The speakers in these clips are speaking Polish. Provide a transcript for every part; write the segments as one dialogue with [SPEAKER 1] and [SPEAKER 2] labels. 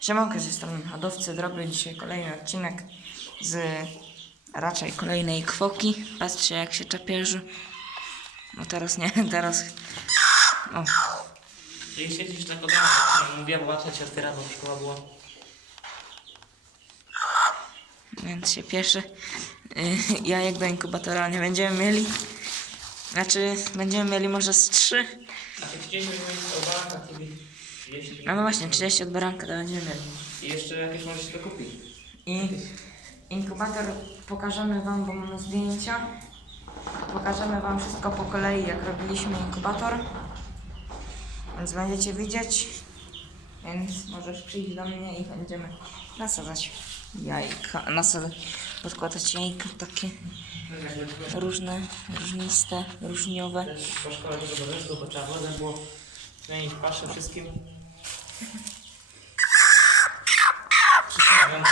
[SPEAKER 1] Siemanko, z tej strony Hodowcy. Zrobię dzisiaj kolejny odcinek z raczej kolejnej kwoki. Patrzcie jak się czapieży. No teraz nie, teraz... O,
[SPEAKER 2] Czyli siedzisz tak od jak mówiła, bo łatwo ci otwiera, bo szkoła była.
[SPEAKER 1] więc się pieszy. Y, Jajek do inkubatora nie będziemy mieli. Znaczy, będziemy mieli może z trzy.
[SPEAKER 2] A ty 30 minut o baranka, ty 30
[SPEAKER 1] No, no właśnie, 30 od baranka to będziemy mieli.
[SPEAKER 2] I jeszcze jakieś możesz sobie kupić.
[SPEAKER 1] I inkubator pokażemy Wam, bo mamy zdjęcia. Pokażemy Wam wszystko po kolei, jak robiliśmy inkubator. Więc będziecie widzieć. Więc możesz przyjść do mnie i będziemy nasadzać jajka. Nasadzać, podkładać jajka takie różne, różniste, różniowe.
[SPEAKER 2] Też po szkole tego obowiązku, bo trzeba wodę było zmienić paszę wszystkim. Przysiągam.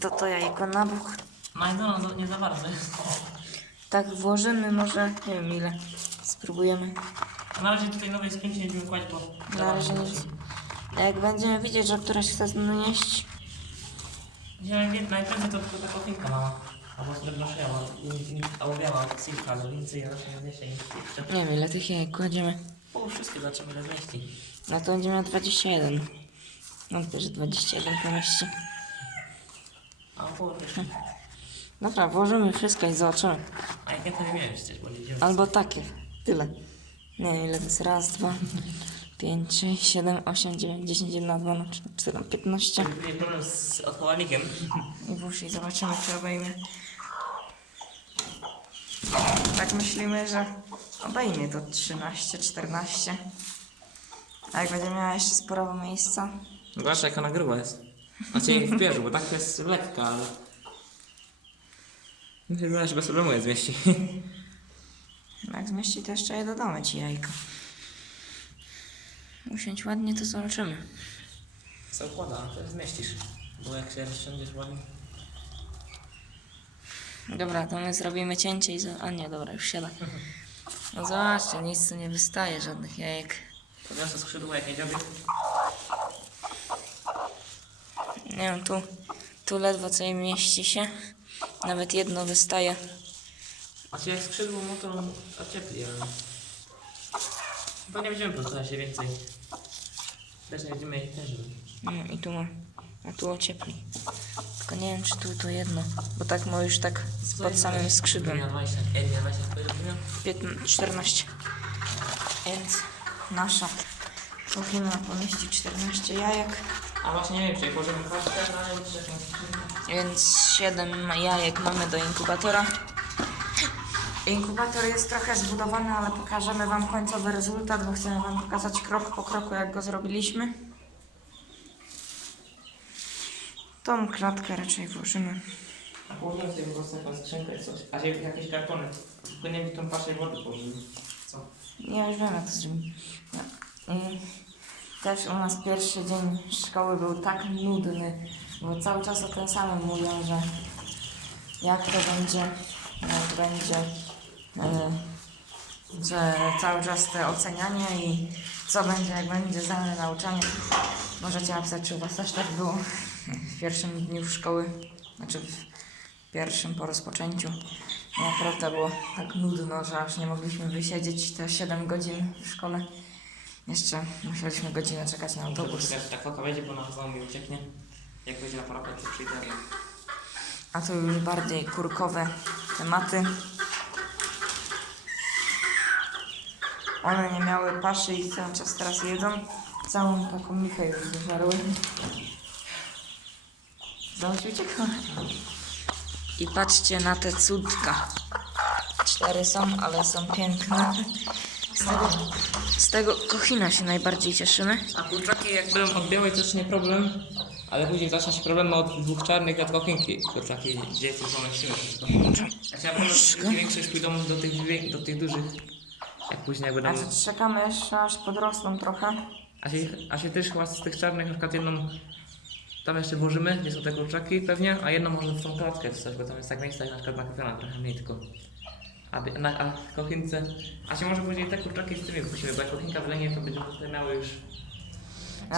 [SPEAKER 1] To to jajko na bok.
[SPEAKER 2] No i no, no, nie za bardzo.
[SPEAKER 1] Tak włożymy może, nie wiem ile. Spróbujemy.
[SPEAKER 2] Na razie tutaj nowej spięcie nie będziemy kłaść, bo...
[SPEAKER 1] Na razie nic. Jak będziemy widzieć, że któraś chce znieść,
[SPEAKER 2] Dzisiaj najpierw to tylko taka opinka mała. Albo srebrna szyja, a uwiała silka, ale więcej ja raczej nie jeszcze.
[SPEAKER 1] nie wiem ile tych jajek kładziemy.
[SPEAKER 2] O, wszystkie zobaczymy ile zmieści.
[SPEAKER 1] No to będzie miał 21. No też 21 pomieści.
[SPEAKER 2] A o,
[SPEAKER 1] Dobra, włożymy wszystko i zobaczymy.
[SPEAKER 2] A to nie miałem przecież, bo nie wziąłem.
[SPEAKER 1] Albo takie. Tyle. Nie wiem ile to jest. Raz, dwa, pięć, sześć, siedem, osiem, dziewięć, dziesięć, jedna, dwa, cztery, piętnaście.
[SPEAKER 2] Był problem z odchowalnikiem.
[SPEAKER 1] I włóż i zobaczymy czy obejmie. Tak myślimy, że obejmie to 13, 14. A jak będzie miała jeszcze sporo miejsca,
[SPEAKER 2] Zobacz jak ona gruba jest. Znaczy w pierzu, bo tak jest lekka, ale... Chyba się bez problemu je zmieści.
[SPEAKER 1] jak zmieści to jeszcze je dodamy ci jajko. Usiądź ładnie to zobaczymy.
[SPEAKER 2] Co układa, to zmieścisz. Bo jak się rozsiądziesz ładnie...
[SPEAKER 1] Dobra, to my zrobimy cięcie i... Za... A nie, dobra, już siada. No zobaczcie, nic tu nie wystaje, żadnych jajek.
[SPEAKER 2] Podniosę skrzydło jak jedziemy.
[SPEAKER 1] Nie wiem, tu, tu ledwo co im mieści się. Nawet jedno wystaje.
[SPEAKER 2] A czy jak skrzydło motor ociepli, ale... Chyba nie będziemy po się więcej. Też nie będziemy ich też.
[SPEAKER 1] I tu ma. A tu ociepli. Tylko nie wiem, czy tu to jedno. Bo tak ma już tak pod samym skrzydłem.
[SPEAKER 2] Ja 20, ja 20, powiedział?
[SPEAKER 1] 15, 14. Więc nasza kuchnia pomieści 14 jajek.
[SPEAKER 2] A właśnie nie wiem, czy możemy ale.
[SPEAKER 1] Więc 7 jajek mamy do inkubatora. Inkubator jest trochę zbudowany, ale pokażemy Wam końcowy rezultat, bo chcemy Wam pokazać krok po kroku, jak go zrobiliśmy. Tą klatkę raczej włożymy.
[SPEAKER 2] A położyłem sobie po prostu jakąś skrzynkę coś. A jakieś kartony. Wiem, tą paszę wody położyłem.
[SPEAKER 1] Ja już wiem, jak to zrobimy. No. I też u nas pierwszy dzień szkoły był tak nudny, bo cały czas o tym samym mówią, że jak to będzie, jak będzie, e, że cały czas te ocenianie i co będzie, jak będzie zdalne nauczanie. Możecie napisać, czy u Was też tak było w pierwszym dniu szkoły, znaczy pierwszym po rozpoczęciu. Naprawdę było tak nudno, że aż nie mogliśmy wysiedzieć te 7 godzin w szkole. Jeszcze musieliśmy godzinę czekać na autobus.
[SPEAKER 2] Czekaj, tak foka wejdzie, bo na znowu mi ucieknie. Jak wejdzie na parapet, to przyjdę.
[SPEAKER 1] A tu już bardziej kurkowe tematy. One nie miały paszy i cały czas teraz jedzą. Całą taką michę już wyżarły. Znowu się uciekła. I patrzcie na te cudka. Cztery są, ale są piękne. Z tego, z tego kochina się najbardziej cieszymy.
[SPEAKER 2] A kurczaki jak byłem od białej też nie problem. Ale później zaczyna się problem od dwóch czarnych od kochinki. Kurczaki gdzie są pomieścimy wszystko. Ja że większość pójdą do tych, do tych dużych. Jak później będą...
[SPEAKER 1] czy czekamy jeszcze aż podrosną trochę?
[SPEAKER 2] A się, a się też chyba z tych czarnych na przykład jedną tam jeszcze włożymy, gdzie są te kurczaki pewnie, a jedną może w tą klatkę czy coś, bo tam jest tak miejsca jak na przykład nakrywiona trochę mniej tylko. A, by- na, a w kochince, a się może później te kurczaki z tymi puścimy, bo jak kochinka wlenie to będziemy tutaj miały już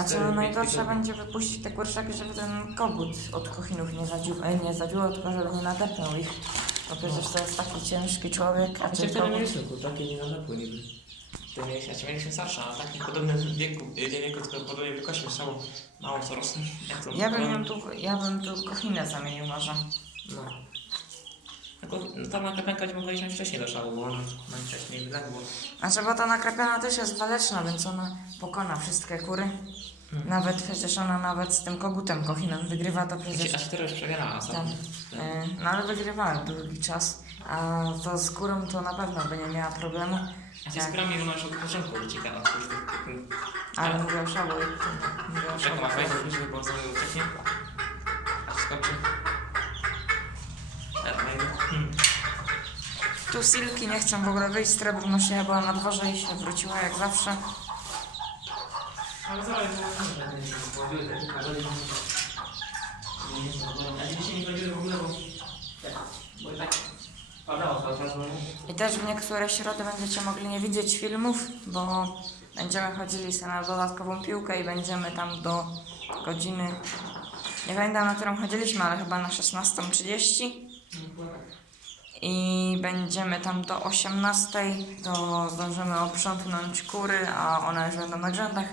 [SPEAKER 2] Cztery,
[SPEAKER 1] no
[SPEAKER 2] pięć
[SPEAKER 1] najgorsze
[SPEAKER 2] tygodni.
[SPEAKER 1] będzie wypuścić te kurczaki, żeby ten kogut od kochinów nie zadził, e, nie zadziłał, tylko żeby nie nadepnął ich. Bo przecież to jest taki ciężki człowiek, a
[SPEAKER 2] Znaczy
[SPEAKER 1] ten
[SPEAKER 2] wtedy
[SPEAKER 1] kogut...
[SPEAKER 2] mieliśmy kurczaki nie nadepły niby. To mieliśmy, znaczy mieliśmy starsze, a taki podobny w wieku, wieku, tylko podobnej wielkości, strzału mało co rosną. Jak to
[SPEAKER 1] Ja bym, ją tu, ja bym tu kochinę zamienił może.
[SPEAKER 2] No. Tylko no, ta naklepenka nie mogła iść wcześniej do szału, bo ona najwcześniej wyległa.
[SPEAKER 1] Znaczy, bo ta nakrapiana też jest waleczna, więc ona pokona wszystkie kury. Nawet przecież ona nawet z tym kogutem kochinem wygrywa to
[SPEAKER 2] A
[SPEAKER 1] przecież...
[SPEAKER 2] się teraz już przebierała
[SPEAKER 1] Tam.
[SPEAKER 2] sam.
[SPEAKER 1] E, No ale wygrywała długi czas. A to z kurą to na pewno by nie miała problemu.
[SPEAKER 2] Się
[SPEAKER 1] Tak.
[SPEAKER 2] z grami ona już od początku uciekała. z
[SPEAKER 1] Ale mówię o szabu. Mówię o
[SPEAKER 2] Czekam,
[SPEAKER 1] szabu.
[SPEAKER 2] aż wejdzie bliżej, bo za mną ucieknie. Aż skoczy. Tak. Hmm.
[SPEAKER 1] Tu Silki nie chcą w ogóle wyjść, Srebrno się była na dworze i się wróciła jak zawsze.
[SPEAKER 2] Ale zaraz były te pokazali. A dzisiaj nie chodziły w ogóle, bo... Bo i tak padało cały czas. no.
[SPEAKER 1] I też w niektóre środy będziecie mogli nie widzieć filmów, bo będziemy chodzili sobie na dodatkową piłkę i będziemy tam do godziny, nie pamiętam na którą chodziliśmy, ale chyba na 16.30 i będziemy tam do 18.00, to zdążymy oprzątnąć kury, a one już będą na grzędach,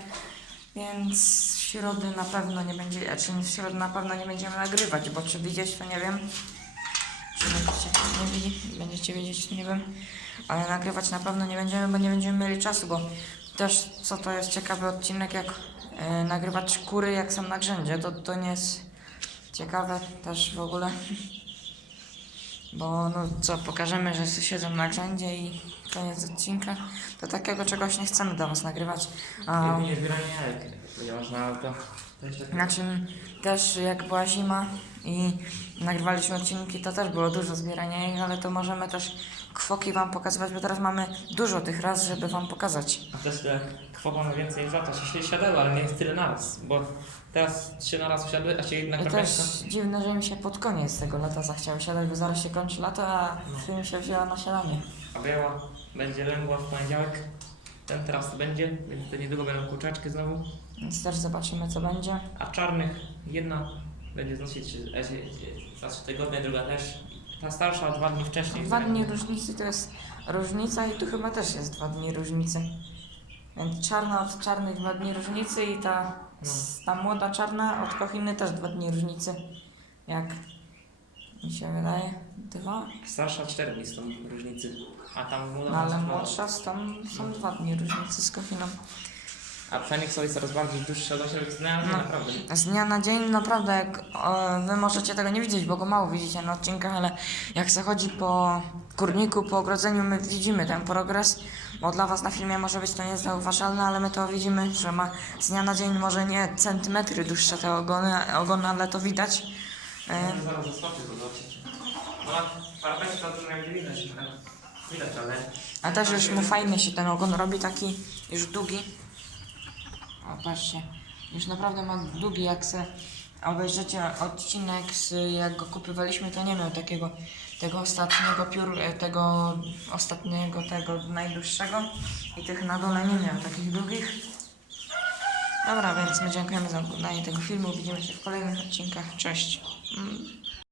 [SPEAKER 1] więc w środy na pewno nie będzie, znaczy w środy na pewno nie będziemy nagrywać, bo czy widzieć to nie wiem, czy będziecie, nie widzi, będziecie wiedzieć, nie wiem. Ale nagrywać na pewno nie będziemy, bo nie będziemy mieli czasu, bo też co to jest ciekawy odcinek, jak e, nagrywać kury, jak są na grzędzie. To, to nie jest ciekawe też w ogóle. Bo no co, pokażemy, że siedzą na grzędzie i koniec odcinka. To takiego czegoś nie chcemy dla was nagrywać. A,
[SPEAKER 2] Jedynie zbieranie jajek, ponieważ na to... to jest tak-
[SPEAKER 1] na czym też jak była zima i nagrywaliśmy odcinki, to też było dużo zbierania ich, ale to możemy też kwoki wam pokazywać, bo teraz mamy dużo tych raz, żeby wam pokazać.
[SPEAKER 2] A też te kwopamy więcej za to, się siadały, ale nie jest tyle naraz, bo teraz trzy naraz usiadły, a się jedna
[SPEAKER 1] I też dziwne, że mi się pod koniec tego lata zachciało siadać, bo zaraz się kończy lato, a film się wzięła na siadanie.
[SPEAKER 2] A biała będzie lęgła w poniedziałek. Ten teraz będzie, więc to niedługo będą kurczaczki znowu.
[SPEAKER 1] Więc też zobaczymy co będzie.
[SPEAKER 2] A czarnych jedna będzie znosić e, e, za trzy tygodnie, druga też. Ta starsza dwa dni wcześniej.
[SPEAKER 1] Dwa dni różnicy to jest różnica i tu chyba też jest dwa dni różnicy. Więc czarna od czarnej dwa dni różnicy i ta, ta młoda czarna od kochiny też dwa dni różnicy. Jak mi się wydaje? Dwa?
[SPEAKER 2] Starsza cztery dni są różnicy. A tam młoda
[SPEAKER 1] No ale młodsza tam są dwa dni różnicy z kochiną.
[SPEAKER 2] A Feniks jest coraz bardziej dłuższy od 8 dnia,
[SPEAKER 1] No.
[SPEAKER 2] naprawdę.
[SPEAKER 1] Z dnia na dzień naprawdę, jak, e, wy możecie tego nie widzieć, bo go mało widzicie na odcinkach, ale jak se chodzi po kurniku, po ogrodzeniu, my widzimy ten progres, bo dla was na filmie może być to niezauważalne, ale my to widzimy, że ma z dnia na dzień może nie centymetry dłuższe te ogony, ogony ale to widać. E,
[SPEAKER 2] No, zaraz zaskoczy, to zobaczycie. No na parapecie to nie widać, ale widać, ale...
[SPEAKER 1] a też już mu fajnie się ten ogon robi, taki już długi. O, patrzcie, już naprawdę ma długi, jak se obejrzycie odcinek, z, jak go kupywaliśmy, to nie miał takiego, tego ostatniego piór, e, tego ostatniego, tego najdłuższego i tych na dole nie miał takich długich. Dobra, więc my dziękujemy za oglądanie tego filmu, widzimy się w kolejnych odcinkach, cześć. Mm.